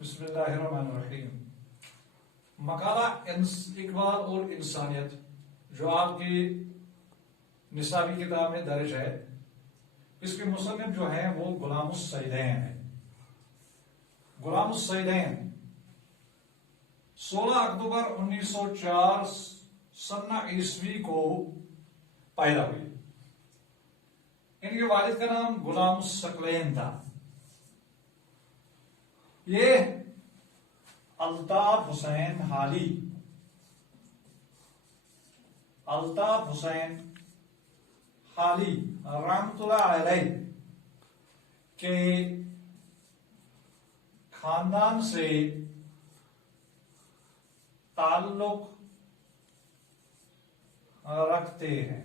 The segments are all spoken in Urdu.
بسم اللہ الرحمن الرحیم۔ مقالہ اقبال اور انسانیت جو آپ کی نصابی کتاب میں درج ہے، اس کے مصنف جو ہیں وہ غلام السیدین ہیں۔ غلام السیدین 16 اکتوبر 1904 سنہ عیسوی کو پیدا ہوئی۔ ان کے والد کا نام غلام الثقلین تھا۔ یہ الطاف حسین حالی رحمت اللہ علیہ کے خاندان سے تعلق رکھتے ہیں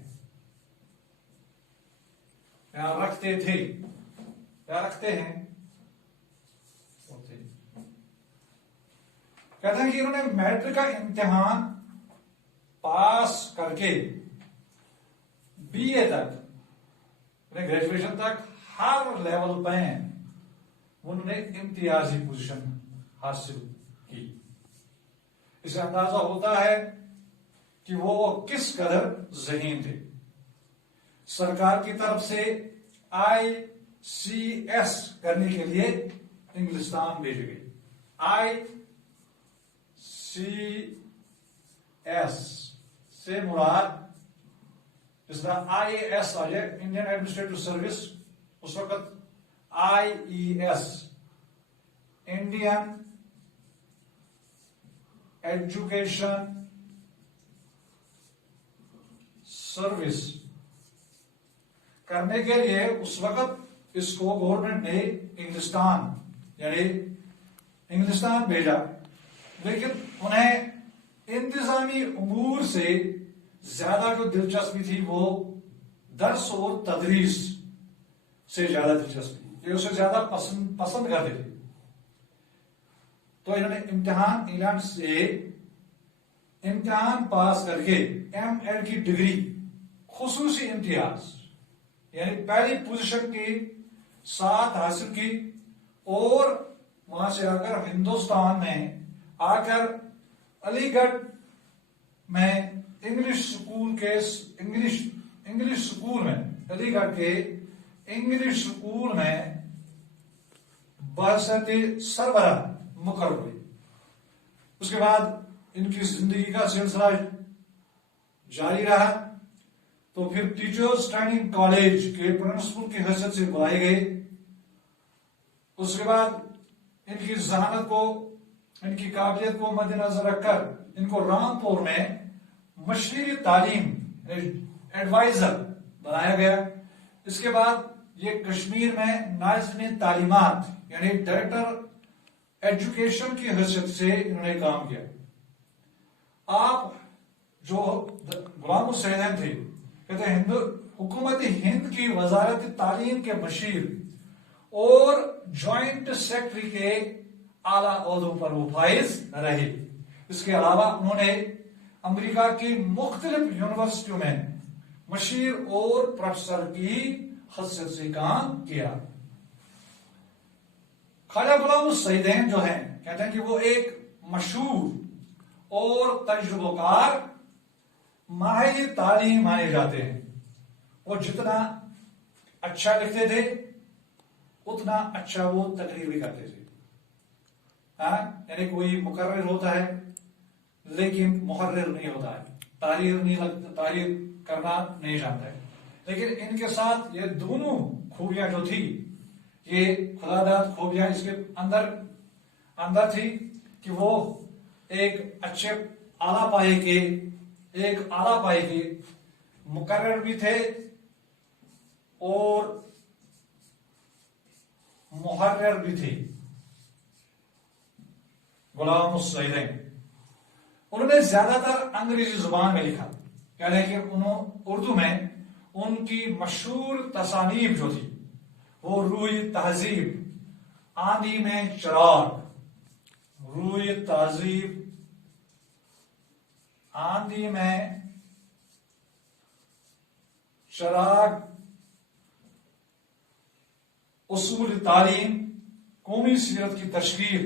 یا رکھتے تھے یا رکھتے ہیں۔ کہتے ہیں کہ انہوں نے میٹرک کا امتحان پاس کر کے بی اے تک گریجویشن تک ہر لیول پہ انہوں نے امتیازی پوزیشن حاصل کی۔ اس سے اندازہ ہوتا ہے کہ وہ کس قدر ذہین تھے۔ سرکار کی طرف سے ICS کرنے کے لیے انگلستان بھیجی گئی۔ ICS سے مراد جس طرح IAS آ جائے انڈین ایڈمنسٹریٹو سروس، اس وقت IES انڈین ایجوکیشن سروس کرنے کے لیے اس وقت اس کو گورنمنٹ نے انگلستان بھیجا، لیکن انہیں انتظامی امور سے زیادہ جو دلچسپی تھی وہ درس اور تدریس سے زیادہ دلچسپی، یہ اسے زیادہ پسند کرتے تھے۔ تو انہوں نے انگلینڈ سے امتحان پاس کر کے ML کی ڈگری خصوصی امتیاز یعنی پہلی پوزیشن کے ساتھ حاصل کی، اور وہاں سے آ کر ہندوستان میں آ کر علی گڑھ میں انگلش سکول میں علی گڑھ کے انگلش سکول میں بحثیت سربراہ مقرر ہوئی۔ اس کے بعد ان کی زندگی کا سلسلہ جاری رہا، تو پھر ٹیچرز ٹریننگ کالج کے پرنسپل کی حیثیت سے بلائے گئے۔ اس کے بعد ان کی ذہانت کو، ان کی قابلیت کو مد نظر رکھ کر ان کو رامپور میں مشیر تعلیم ایڈوائزر بنایا گیا۔ اس کے بعد یہ کشمیر میں ناظم تعلیمات یعنی ڈائریکٹر ایجوکیشن کی حیثیت سے انہوں نے کام کیا۔ آپ جو غلام السیدین تھے، کہتے ہیں حکومت ہند کی وزارت تعلیم کے مشیر اور جوائنٹ سیکرٹری کے اعلیٰ عہدوں پر وہ فائز رہے۔ اس کے علاوہ انہوں نے امریکہ کی مختلف یونیورسٹیوں میں مشیر اور پروفیسر کی حیثیت سے کام کیا۔ خواجہ غلام السیدین جو ہیں، کہتے ہیں کہ وہ ایک مشہور اور تجربہ کار ماہر تعلیم مانے جاتے ہیں۔ وہ جتنا اچھا لکھتے تھے اتنا اچھا وہ تقریر بھی کرتے تھے۔ یعنی کوئی مقرر ہوتا ہے لیکن محرر نہیں ہوتا ہے، تحریر کرنا نہیں جانتا ہے، لیکن ان کے ساتھ یہ دونوں خوبیاں جو تھی، یہ خدا داد خوبیاں اس کے اندر تھی کہ وہ ایک اچھے اعلیٰ پائے کے مقرر بھی تھے اور محرر بھی تھے۔ غلام السیدین انہوں نے زیادہ تر انگریزی زبان میں لکھا، یعنی کہ اردو میں ان کی مشہور تصانیف جو تھی وہ روح تہذیب، آندھی میں چراغ، روح تہذیب، آندھی میں چراغ، اصول تعلیم، قومی سیرت کی تشکیل،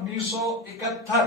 1971